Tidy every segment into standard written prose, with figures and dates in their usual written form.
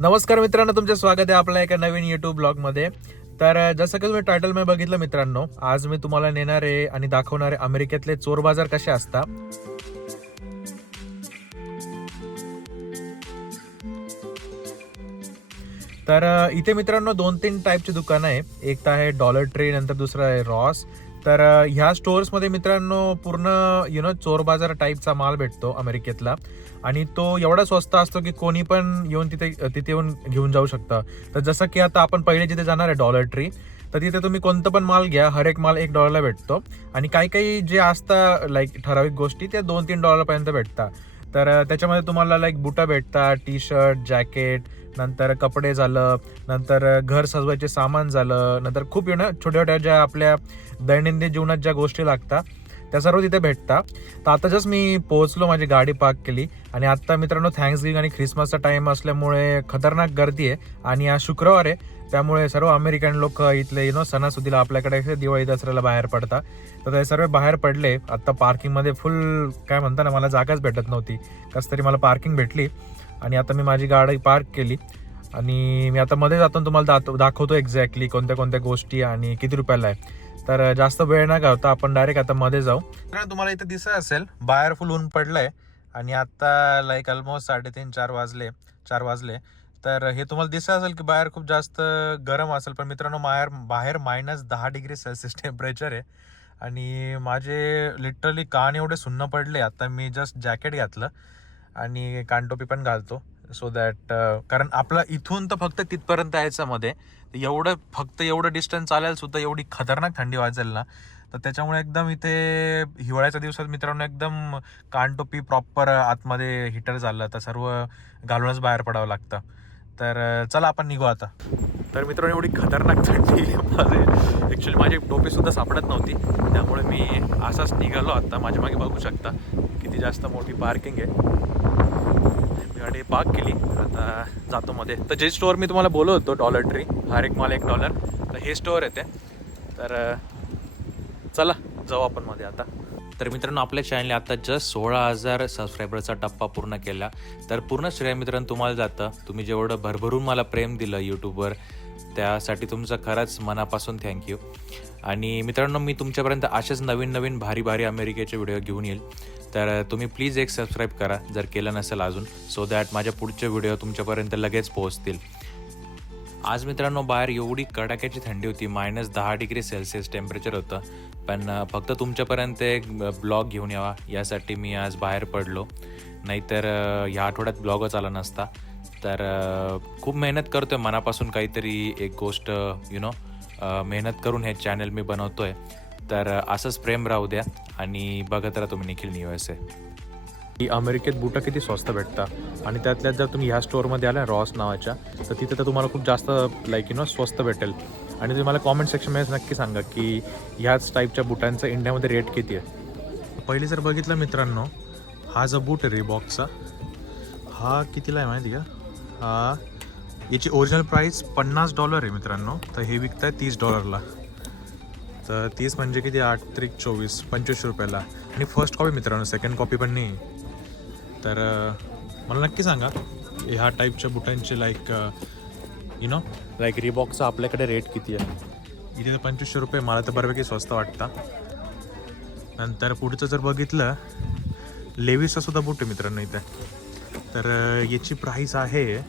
नमस्कार मित्रांनो, तुमचे स्वागत आहे आपल्या एका नवीन यूट्यूब ब्लॉगमध्ये. तर जसं की तुम्ही टायटलमध्ये बघितलं मित्रांनो, आज मी तुम्हाला नेणार आहे आणि दाखवणार आहे अमेरिकेतले चोर बाजार कसे असतात. तर इथे मित्रांनो 2-3 टाईपची दुकानं आहे. एक तर आहे डॉलर ट्री, नंतर दुसरं आहे रॉस. तर ह्या स्टोअर्समध्ये मित्रांनो पूर्ण चोर बाजार टाईपचा माल भेटतो अमेरिकेतला. आणि तो एवढा स्वस्त असतो की कोणी पण येऊन तिथे येऊन घेऊन जाऊ शकतं. तर जसं की आता आपण पहिले जिथे जाणार आहे डॉलर ट्री, तर तिथे तुम्ही कोणतं पण माल घ्या, हर एक माल $1 भेटतो. आणि काही काही जे असतात लाईक ठराविक गोष्टी त्या $2-3 पर्यंत भेटतात. तर त्याच्यामध्ये तुम्हाला लाईक बुटा भेटतात, टी शर्ट, जॅकेट, नंतर कपडे झालं, नंतर घर सजवायचे सामान झालं, नंतर खूप छोट्या छोट्या ज्या आपल्या दैनंदिन जीवनात ज्या गोष्टी लागतात त्या सर्व तिथे भेटतात. तर आता जस्ट मी पोहोचलो, माझी गाडी पार्क केली आणि आत्ता मित्रांनो थँक्सगिव्हिंग आणि ख्रिसमसचा टाईम असल्यामुळे खतरनाक गर्दी आहे. आणि आज शुक्रवार आहे, त्यामुळे सर्व अमेरिकन लोक इथले सणासुदीला आपल्याकडे दिवाळी दसऱ्याला बाहेर पडतात. तर ते सर्व बाहेर पडले. आत्ता पार्किंगमध्ये फुल काय म्हणता ना, मला जागाच भेटत नव्हती. कसं तरी मला पार्किंग भेटली आणि आता मी माझी गाडी पार्क केली आणि मी आता मध्ये जातो, तुम्हाला दाखवतो एक्झॅक्टली कोणत्या कोणत्या गोष्टी आणि किती रुपयाला आहे. तर जास्त वेळ न घालता आपण डायरेक्ट आता मध्ये जाऊ. तुम्हाला इथे दिसत असेल बाहेर फुल ऊन पडलंय आणि आता लाईक ऑलमोस्ट 3:30-4 वाजले. तर हे तुम्हाला दिसत असेल की बाहेर खूप जास्त गरम असेल, पण मित्रांनो बाहेर -10 डिग्री सेल्सियस टेम्परेचर आहे. आणि माझे लिटरली कान एवढे सुन्न पडले. आता मी जस्ट जॅकेट घातलं आणि कानटोपी पण घालतो सो दॅट, कारण आपला इथून तर फक्त तिथपर्यंत यायचं मध्ये, फक्त एवढं डिस्टन्स चालायला सुद्धा एवढी खतरनाक थंडी वाजेल ना. तर त्याच्यामुळे एकदम इथे हिवाळ्याच्या दिवसात मित्रांनो एकदम कानटोपी प्रॉपर आतमध्ये हीटर झालं तर सर्व घालूनच बाहेर पडावं लागतं. तर चला आपण निघू आता. तर मित्रांनो एवढी खतरनाक थंडी ॲक्च्युली माझी टोपीसुद्धा सापडत नव्हती, त्यामुळे मी असाच निघालो. आता माझ्या मागे बघू शकता किती जास्त मोठी पार्किंग आहे. मी गाडी पार्क केली, आता जातो मध्ये. तर जे स्टोअर मी तुम्हाला बोलत होतो डॉलर ट्री, हर एक माल $1, तर हे स्टोअर येते. तर चला जाऊ आपण मध्ये आता. तर मित्रांनो आपल्या चॅनलने आता जस्ट 16,000 सबस्क्रायबरचा टप्पा पूर्ण केला. तर पूर्ण श्रेय मित्रांनो तुम्हाला जातं. तुम्ही जेवढं भरभरून मला प्रेम दिलं यूट्यूबवर, त्यासाठी तुमचं खरंच मनापासून थँक्यू. आणि मित्रांनो मी तुमच्यापर्यंत असेच नवीन भारी भारी अमेरिकेचे व्हिडिओ घेऊन येईल. तर तुम्ही प्लीज एक सबस्क्राईब करा जर केलं नसेल अजून, सो दॅट माझ्या पुढचे व्हिडिओ तुमच्यापर्यंत लगेच पोहोचतील. आज मित्रांनो बाहेर एवढी कडाक्याची थंडी होती, -10 डिग्री सेल्सियस टेम्परेचर होतं. पण फक्त तुमच्यापर्यंत एक ब्लॉग घेऊन यावा यासाठी मी आज बाहेर पडलो, नाहीतर ह्या आठवड्यात ब्लॉगच आला नसता. तर खूप मेहनत करतो आहे मनापासून, काहीतरी एक गोष्ट मेहनत करून हे चॅनल मी बनवतो आहे. तर असंच प्रेम राहू द्या आणि बघत राहा तुम्ही निखिल न्यू USA. ही अमेरिकेत बुटं किती स्वस्त भेटतात आणि त्यातल्यात जर तुम्ही ह्या स्टोअरमध्ये आला रॉस नावाच्या, तर तिथे तर तुम्हाला खूप जास्त स्वस्त भेटेल. आणि तुम्ही मला कॉमेंट सेक्शनमध्ये नक्की सांगा की ह्याच टाईपच्या बुटांचा इंडियामध्ये रेट किती आहे. पहिली जर बघितलं मित्रांनो, हा जो बूट आहे रिबॉकचा, हा कितीला आहे माहिती का? याची ओरिजिनल प्राईस $50 आहे मित्रांनो, तर हे विकत आहे $30. तर 30 म्हणजे किती, 8-3-24, ₹25. आणि फर्स्ट कॉपी मित्रांनो, सेकंड कॉपी पण नाही. तर मला नक्की सांगा ह्या टाईपच्या बुटांचे लाईक रिबॉकचा आपल्याकडे रेट किती आहे. इथे तर ₹25 मला तर बऱ्यापैकी स्वस्त वाटतं. नंतर पुढचं जर बघितलं, लेविसचा सुद्धा बूट आहे मित्रांनो इथे. तर याची प्राईस आहे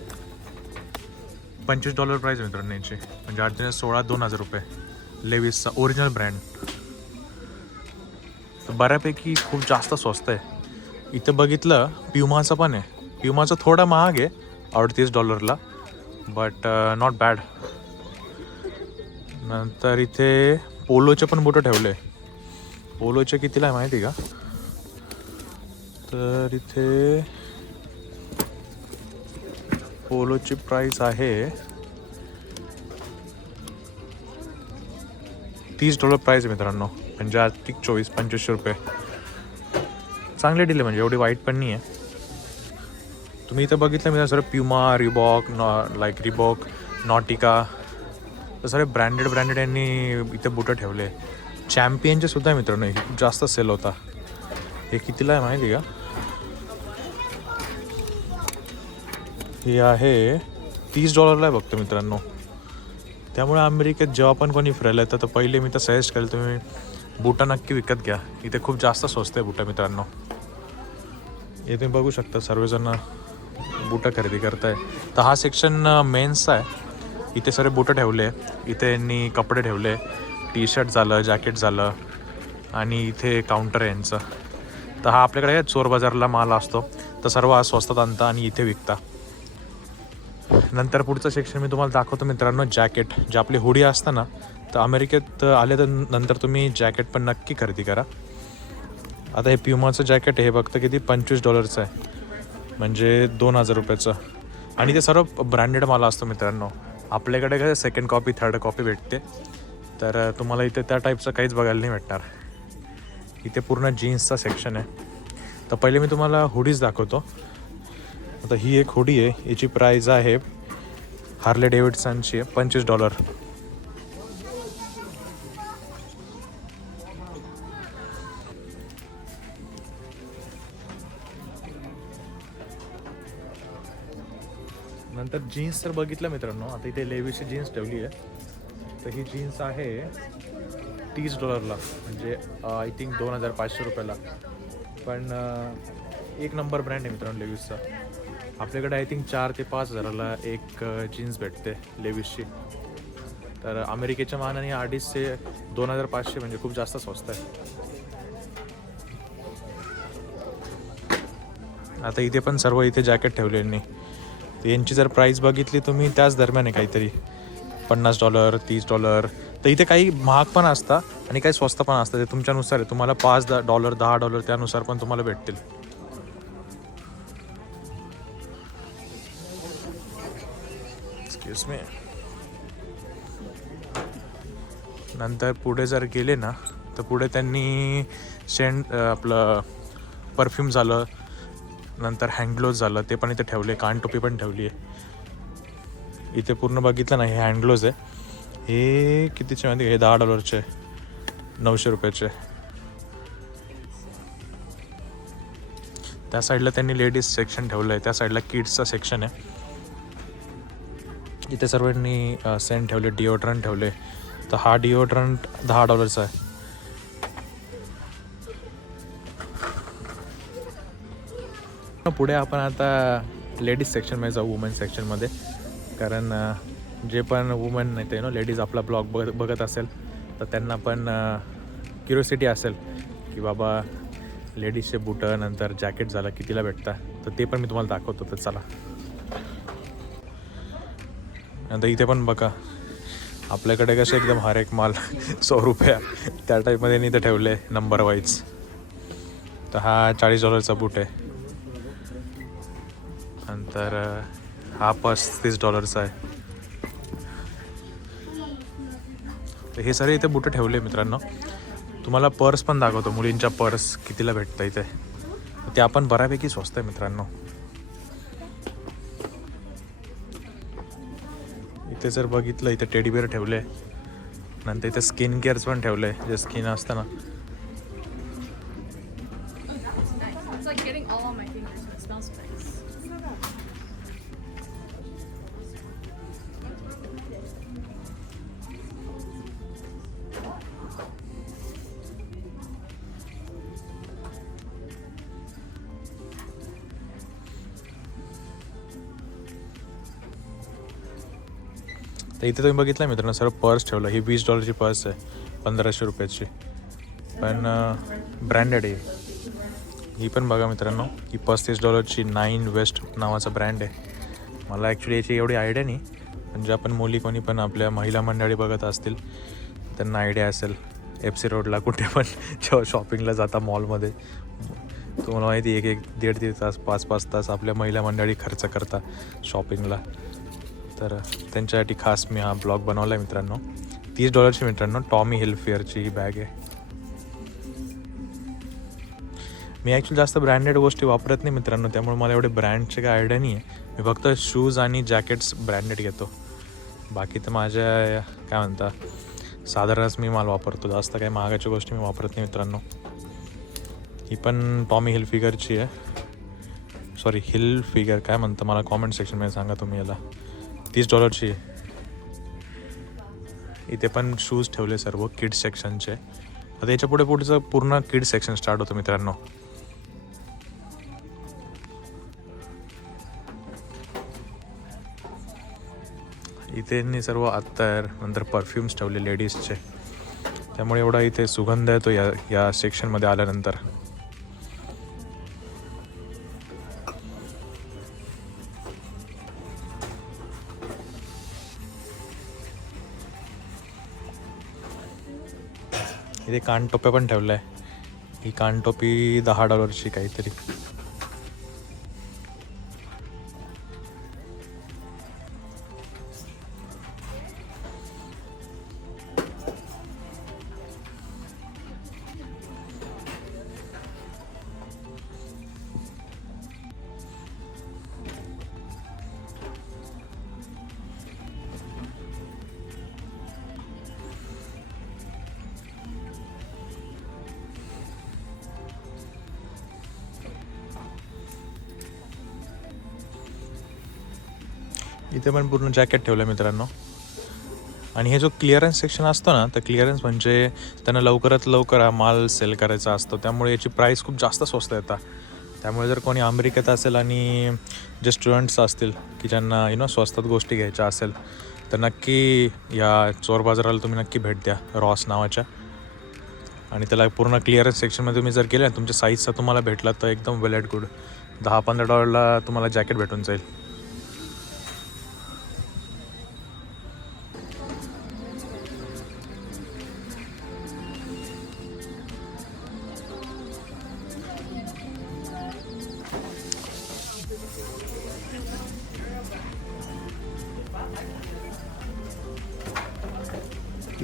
$25 प्राईस मित्रांनो याची, म्हणजे 8-16 $2,000. लेविसचा ओरिजिनल ब्रँड, तर बऱ्यापैकी खूप जास्त स्वस्त आहे. इथं बघितलं प्युमाचं पण आहे. प्युमाचं थोडं महाग आहे $38, बट नॉट बॅड. नंतर इथे पोलोचे पण बुटं ठेवले. पोलोचे कितीला आहे माहिती का? तर इथे पोलोची प्राईस आहे $30 प्राईस आहे मित्रांनो, म्हणजे 8-24, ₹25. चांगले डील आहे, म्हणजे एवढी वाईट पण नाही आहे. तुम्ही इथं बघितलं मी sir Puma, Reebok, Reebok, Nautica, तर सगळे ब्रँडेड यांनी इथे बुटं ठेवले. चॅम्पियनचे सुद्धा मित्रांनो हे खूप जास्त सेल होता. हे कितीला आहे माहिती का? हे आहे $30 आहे बघतो मित्रांनो. त्यामुळे अमेरिकेत जेव्हा पण कोणी फिरायला येतं तर पहिले मी तर सजेस्ट करेल तुम्ही बुटं नक्की विकत घ्या. इथे खूप जास्त स्वस्त आहे बुटं मित्रांनो. हे तुम्ही बघू शकता सर्वजण बुटं खरेदी करताय. तर हा सेक्शन मेन्सचा आहे. इथे सारे बुटं ठेवले, इथे यांनी कपडे ठेवले, टी शर्ट झालं, जॅकेट झालं आणि इथे काउंटर आहे यांचं. तर हा आपल्याकडे काय चोर बाजारला माल असतो तर सर्व हा स्वस्तात आणता आणि इथे विकता. नंतर पुढचं सेक्शन मी तुम्हाला दाखवतो मित्रांनो, जॅकेट. जे आपली हुडी असतं ना, तर अमेरिकेत आले तर नंतर तुम्ही जॅकेट पण नक्की खरेदी करा. आता हे प्युमाचं जॅकेट हे फक्त किती $25 आहे, म्हणजे 2,000 रुपयाचं. आणि ते सर्व ब्रँडेड माल असतो मित्रांनो. आपल्याकडे काय सेकंड कॉपी थर्ड कॉपी भेटते, तर तुम्हाला इथे त्या टाईपचं काहीच बघायला नाही भेटणार. इथे पूर्ण जीन्सचा सेक्शन आहे. तर पहिले मी तुम्हाला हुडीज दाखवतो. आता ही एक हुडी आहे, याची प्राईज आहे हार्ले डेव्हिडसनची आहे $25. नंतर जीन्स तर बघितलं मित्रांनो. आता इथे लेविसची जीन्स ठेवली आहे. तर ही जीन्स आहे $30, म्हणजे आय थिंक 2,500 रुपयाला. पण एक नंबर ब्रँड आहे मित्रांनो लेविसचा. आपल्याकडे आय थिंक 4,000 ते 5,000ला एक जीन्स भेटते लेविसची. तर अमेरिकेच्या मानाने 2,500 ते 2,500 म्हणजे खूप जास्त स्वस्त आहे. आता इथे पण सर्व इथे जॅकेट ठेवले यांनी. यांची जर प्राईस बघितली तुम्ही त्याच दरम्यान आहे काहीतरी $50, $30. तर इथे काही महाग पण असतात आणि काही स्वस्त पण असतात. ते तुमच्यानुसार आहे. तुम्हाला $5, $10 त्यानुसार पण तुम्हाला भेटतील. Excuse me. नंतर पुढे जर गेले ना तर पुढे त्यांनी आपलं परफ्यूम झालं, नंतर हँडग्लोव्ज झालं, ते पण इथे ठेवले. कानटोपी पण ठेवली आहे. इथे पूर्ण बघितलं ना, हे हँडग्लोव्ज आहे. हे कितीचे माहिती? हे $10, 900 रुपयाचे. त्या साईडला त्यांनी लेडीज सेक्शन ठेवलं आहे, त्या साईडला किड्सचा सेक्शन आहे. इथे सर्वांनी सेंट ठेवले, डिओड्रंट ठेवले. तर हा डिओड्रंट $10 आहे. पुढे आपण आता लेडीज सेक्शनमध्ये जाऊ, वुमेन सेक्शनमध्ये. कारण जे पण वुमन येते ना, लेडीज आपला ब्लॉग बघत असेल तर त्यांना पण क्युरियोसिटी असेल की बाबा लेडीजचे बुटं नंतर जॅकेट झालं कितीला भेटतं. तर ते पण मी तुम्हाला दाखवतो. तर चला. नंतर इथे पण बघा, आपल्याकडे कसं एकदम हर एक माल 100 रुपया त्या टाईपमध्ये मी इथे ठेवले नंबर वाईज. तर हा $40चा बूट आहे. नंतर हा $35चा आहे. तर हे सारे इथे बुटं ठेवले मित्रांनो. तुम्हाला पर्स पण दाखवतो, मुलींच्या पर्स कितीला भेटतं इथे. ते आपण बऱ्यापैकी स्वस्त आहे मित्रांनो. इथे जर बघितलं, इथे टेडीबिअर ठेवले. नंतर इथे स्किन केअर्स पण ठेवले, जे स्किन असतं ना. तर इथे तुम्ही बघितलं मित्रांनो, सर्व पर्स ठेवलं. ही $20ची पर्स आहे, 1,500 रुपयाची. पण ब्रँडेड आहे. ही पण बघा मित्रांनो, ही $35ची 9 वेस्ट नावाचा ब्रँड आहे. मला ॲक्च्युली याची एवढी आयडिया नाही, म्हणजे आपण मुली कोणी पण आपल्या महिला मंडळी बघत असतील त्यांना आयडिया असेल. FC रोडला कुठे पण जेव्हा शॉपिंगला जाता मॉलमध्ये, तुम्हाला माहिती आहे, 1-1.5 तास 5-5 तास आपल्या महिला मंडळी खर्च करता शॉपिंगला. तर त्यांच्यासाठी खास मी हा ब्लॉग बनवला आहे मित्रांनो. $30ची मित्रांनो टॉमी हिलफियरची ही बॅग आहे. मी ॲक्च्युली जास्त ब्रँडेड गोष्टी वापरत नाही मित्रांनो, त्यामुळे मला एवढे ब्रँडचे काय आयडिया नाही आहे. मी फक्त शूज आणि जॅकेट्स ब्रँडेड घेतो. बाकी तर माझ्या काय म्हणता साधारणच मी माल वापरतो. जास्त काही महागाच्या गोष्टी मी वापरत नाही मित्रांनो. ही पण टॉमी हिलफिगरची आहे. हिल फिगर काय म्हणतं मला कॉमेंट सेक्शनमध्ये सांगा तुम्ही याला. $30 इथे पण शूज ठेवले सर्व किड्स सेक्शनचे. आता याच्या पुढचं पूर्ण किड्स सेक्शन स्टार्ट होतं मित्रांनो. इथे सर्व अत्तर नंतर परफ्युम्स ठेवले लेडीजचे, त्यामुळे एवढा इथे सुगंध येतो या सेक्शनमध्ये आल्यानंतर. इथे कानटोप्या पण ठेवल्या आहे. ही कानटोपी $10 काहीतरी. इथे पण पूर्ण जॅकेट ठेवलं मित्रांनो. आणि हे जो क्लिअरन्स सेक्शन असतो ना, तर क्लिअरन्स म्हणजे त्यांना लवकरात लवकर हा माल सेल करायचा असतो, त्यामुळे याची प्राईस खूप जास्त स्वस्त येतात. त्यामुळे जर कोणी अमेरिकेत असेल आणि जे स्टुडंट्स असतील की ज्यांना स्वस्तात गोष्टी घ्यायच्या असेल, तर नक्की या चोर बाजाराला तुम्ही नक्की भेट द्या, रॉस नावाच्या. आणि त्याला पूर्ण क्लिअरन्स सेक्शनमध्ये तुम्ही जर गेले ना, तुमच्या साईजचा तुम्हाला भेटला तर एकदम वेल ॲट गुड. $10-15 तुम्हाला जॅकेट भेटून जाईल.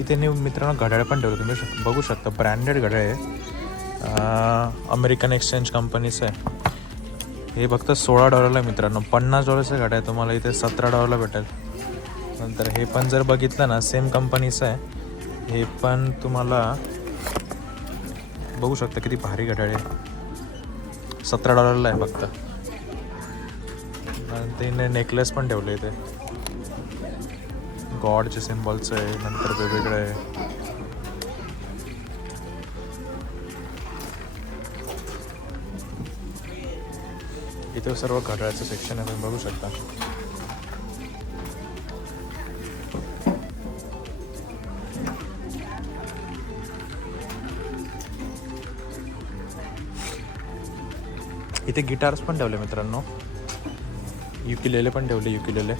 इथे मित्रांनो घड्याळ पण ठेवलं, तुम्ही बघू शकता. ब्रँडेड घड्याळ आहे, अमेरिकन एक्सचेंज कंपनीचं आहे. हे फक्त $16 आहे मित्रांनो. $50 घड्याळ तुम्हाला इथे $17 भेटेल. नंतर हे पण जर बघितलं ना, सेम कंपनीचं आहे. हे पण तुम्हाला बघू शकता किती भारी घड्याळ आहे. $17 आहे फक्त. ते नेकलेस पण ठेवले इथे, गॉडचे सिम्बॉल्स आहे, नंतर वेगवेगळे आहे. इथे सर्व घड्याळाचं सेक्शन आहे, तुम्ही बघू शकता. इथे गिटार्स पण ठेवले मित्रांनो, युकिलेले पण ठेवले, युकिलेले.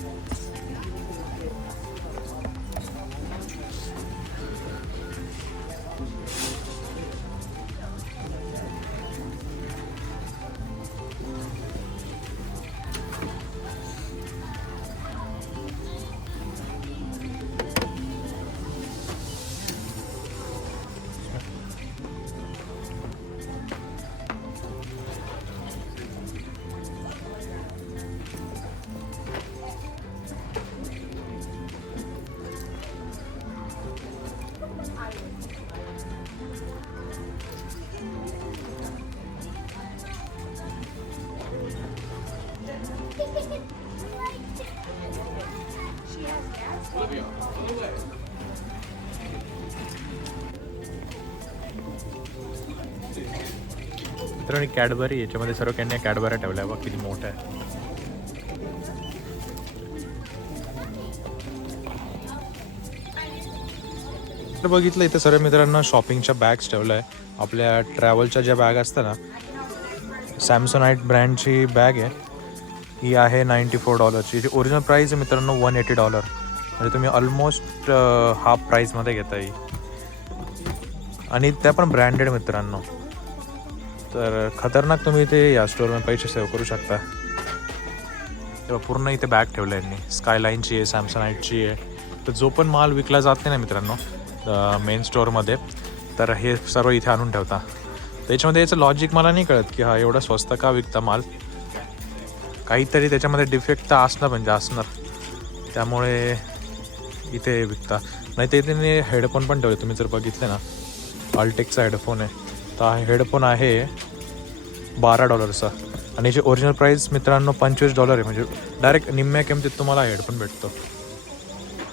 मित्रांनो कॅडबरी, याच्यामध्ये सर्व कॅन्या कॅडबऱ्या ठेवल्या बघ, किती मोठं आहे. बघितलं इथे सर्व मित्रांनो शॉपिंगच्या बॅग्स ठेवल्या आहे. आपल्या ट्रॅव्हलच्या ज्या बॅग असतात ना, सॅमसोनाइट ब्रँडची बॅग आहे. ही आहे $94. याची ओरिजिनल प्राईस आहे मित्रांनो $180. म्हणजे तुम्ही ऑलमोस्ट हाफ प्राईसमध्ये घेता येईल. आणि त्या पण ब्रँडेड मित्रांनो. तर खतरनाक तुम्ही इथे या स्टोअरमध्ये पैसे सेव्ह करू शकता. तेव्हा पूर्ण इथे बॅग ठेवलं आहे यांनी. स्कायलाईनची आहे, सॅमसोनाइटची आहे. तर जो पण माल विकला जात नाही ना मित्रांनो मेन स्टोअरमध्ये, तर हे सर्व इथे आणून ठेवता. त्याच्यामध्ये याचं लॉजिक मला नाही कळत की हा एवढा स्वस्त का विकता माल. काहीतरी त्याच्यामध्ये डिफेक्ट तर असणार, म्हणजे असणार, त्यामुळे इथे विकता. नाही तर इथे हेडफोन पण ठेवले, तुम्ही जर बघितले ना, अल्टेकचा हेडफोन आहे. तर हा हेडफोन आहे $12चा. आणि याची ओरिजिनल प्राईस मित्रांनो $25 आहे, म्हणजे डायरेक्ट निम्म्या किमतीत तुम्हाला हेडफोन भेटतो.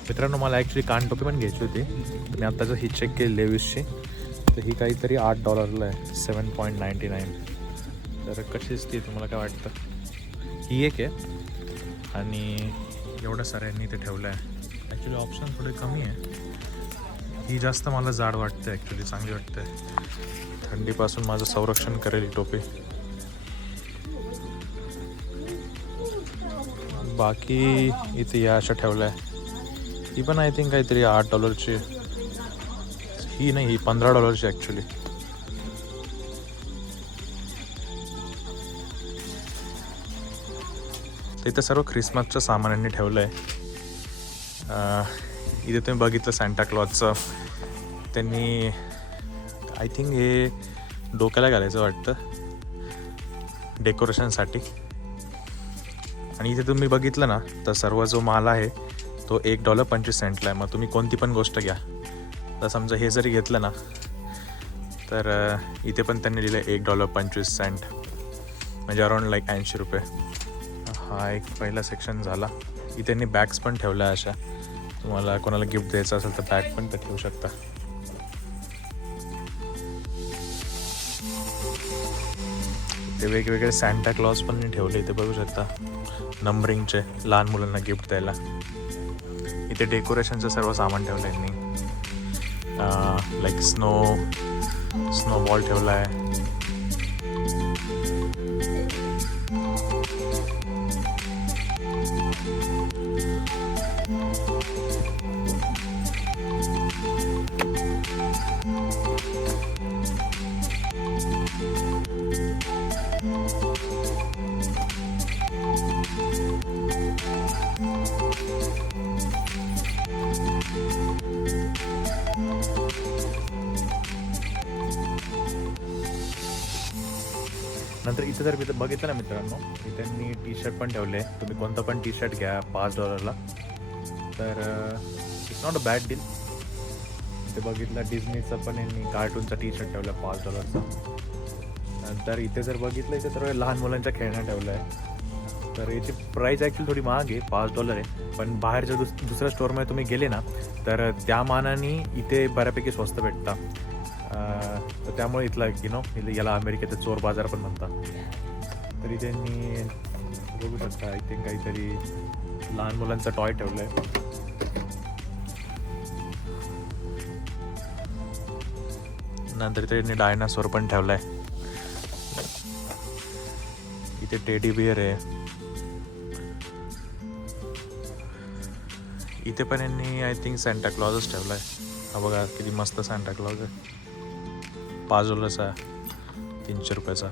मित्रांनो मला ॲक्च्युली कानटोपी पण घ्यायची होती. मी आत्ताच ही चेक केली लेविसची, तर ही काहीतरी $8 आहे, 7.99. तर कशी असते तुम्हाला काय वाटतं? ही एक आहे आणि एवढं साऱ्यांनी ते ठेवलं आहे. ॲक्च्युली ऑप्शन थोडे कमी आहे. ही जास्त मला जाड वाटते, ॲक्च्युली चांगली वाटते. थंडीपासून माझं संरक्षण करेल ही टोपी. बाकी इथे या अशा ठेवल्या आहे. ही पण आय थिंक काहीतरी $8ची. ही नाही, ही $15ची ॲक्च्युली. तर इथं सर्व ख्रिसमसचं सामानांनी ठेवलं आहे. इथे तुम्ही बघितलं सॅन्टा क्लॉजचं, त्यांनी आय थिंक हे डोक्याला घालायचं वाटतं डेकोरेशनसाठी. आणि इथे तुम्ही बघितलं ना तर सर्व जो माल आहे तो $1.25 आहे. मग तुम्ही कोणती पण गोष्ट घ्या, तर समजा हे जरी घेतलं ना तर इथे पण त्यांनी लिहिलं आहे $1.25, म्हणजे अराऊंड लाईक $80. हा एक पहिला सेक्शन झाला. इथे त्यांनी बॅग्स पण ठेवल्या अशा, तुम्हाला कोणाला गिफ्ट द्यायचं असेल तर बॅग पण तर ठेवू शकता. ते वेगवेगळे सॅन्टा क्लॉज पण ठेवले इथे बघू शकता, नंबरिंगचे, लहान मुलांना गिफ्ट द्यायला. इथे डेकोरेशनचं सर्व सामान ठेवलं आहे यांनी, लाईक स्नोबॉल ठेवला आहे. नंतर इथं जर बघितलं ना मित्रांनो, इथे त्यांनी टी शर्ट पण ठेवले. तुम्ही कोणतं पण टी शर्ट घ्या $5 तर it's not a bad deal. इथे बघितलं डिझनीचं पण यांनी कार्टूनचा टी शर्ट ठेवला $5. नंतर इथे जर बघितलं इथे तर लहान मुलांच्या खेळण्या ठेवलं आहे. तर याची प्राईस ॲक्च्युली थोडी महाग आहे, $5 आहे. पण बाहेरच्या दुसऱ्या स्टोअरमध्ये तुम्ही गेले ना तर त्या मानाने इथे बऱ्यापैकी स्वस्त भेटतात. तर त्यामुळे इथला याला अमेरिकेचा चोर बाजार पण म्हणतात. तरी त्यांनी बघू शकता आय थिंक काहीतरी लहान मुलांचा टॉय ठेवलं आहे. नंतर त्यांनी डायनासोर पण ठेवला आहे. इथे टेडी बिअर आहे. इथे पण यांनी आय थिंक सॅन्टा क्लॉजच ठेवला आहे. हा बघा किती मस्त सॅन्टा क्लॉज आहे. $5 $300.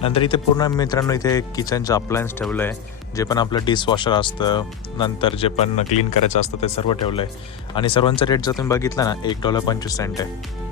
नंतर इथे पूर्ण मित्रांनो इथे किचनचं अप्लायन्स ठेवलं आहे. जे पण आपलं डिशवॉशर असतं, नंतर जे पण क्लीन करायचं असतं ते सर्व ठेवलं आहे. आणि सर्वांचा रेट जर तुम्ही बघितला ना $1.25 आहे.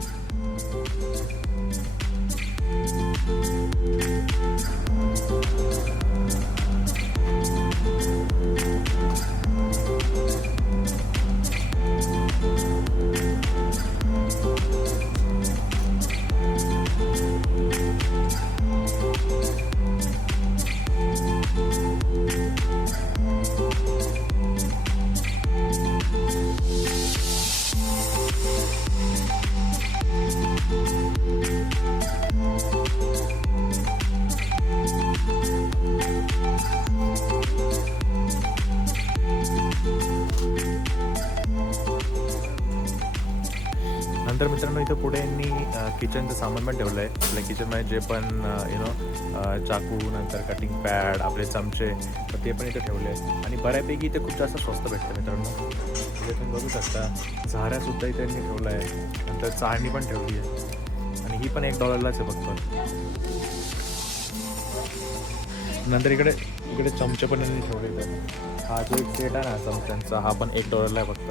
नंतर मित्रांनो इथं पुढे यांनी किचनचं सामान पण ठेवलं आहे. आपल्या किचनमध्ये जे पण चाकू, नंतर कटिंग पॅड, आपले चमचे, तर ते पण इथं ठेवले आहे. आणि बऱ्यापैकी इथे खूप जास्त स्वस्त भेटतं मित्रांनो. इथे तुम्ही बघू शकता झाऱ्यासुद्धा इथे यांनी ठेवला आहे. नंतर चाळणी पण ठेवली आहे आणि ही पण $1 आहे फक्त. नंतर इकडे इकडे चमचे पण यांनी ठेवलेले आहेत. हा जो एक सेट आहे ना चमच्यांचा, हा पण $1 आहे फक्त.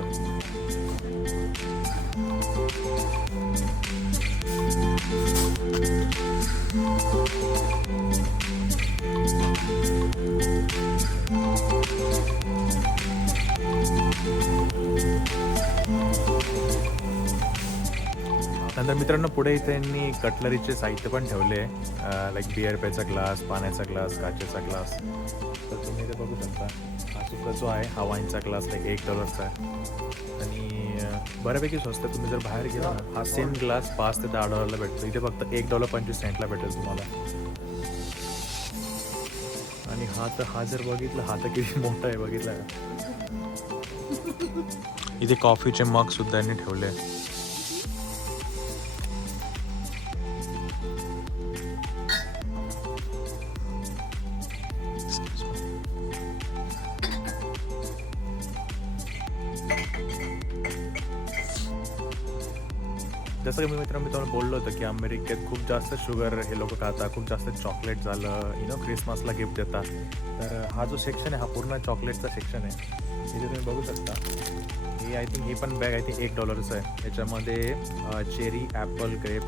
नंतर मित्रांनो पुढे इथे यांनी कटलरीचे साहित्य पण ठेवले आहे, लाईक बिअर प्यायचा ग्लास, पाण्याचा ग्लास, काचेचा ग्लास. तर तुम्ही इथे बघू शकता हा सुद्धा जो आहे हा वाईनचा ग्लास लाईक $1 आहे. आणि बऱ्यापैकी स्वस्त. तुम्ही जर बाहेर गेला ना हा सेम ग्लास $5 ते $10 भेटतो. इथे फक्त $1.25 भेटेल तुम्हाला. आणि हा जर बघितला हा तर किती मोठा आहे बघितला का? इथे कॉफीचे मग सुद्धा यांनी ठेवले. जसं की मी तुम्हाला बोललो होतं की अमेरिकेत खूप जास्त शुगर हे लोक खातात, खूप जास्त चॉकलेट झालं क्रिसमसला गिफ्ट देतात. तर हा जो सेक्शन आहे हा पूर्ण चॉकलेटचा सेक्शन आहे. इथे तुम्ही बघू शकता. हे आय थिंक ही पण बॅग आय थिंक $1 आहे. याच्यामध्ये चेरी, ॲपल, ग्रेप,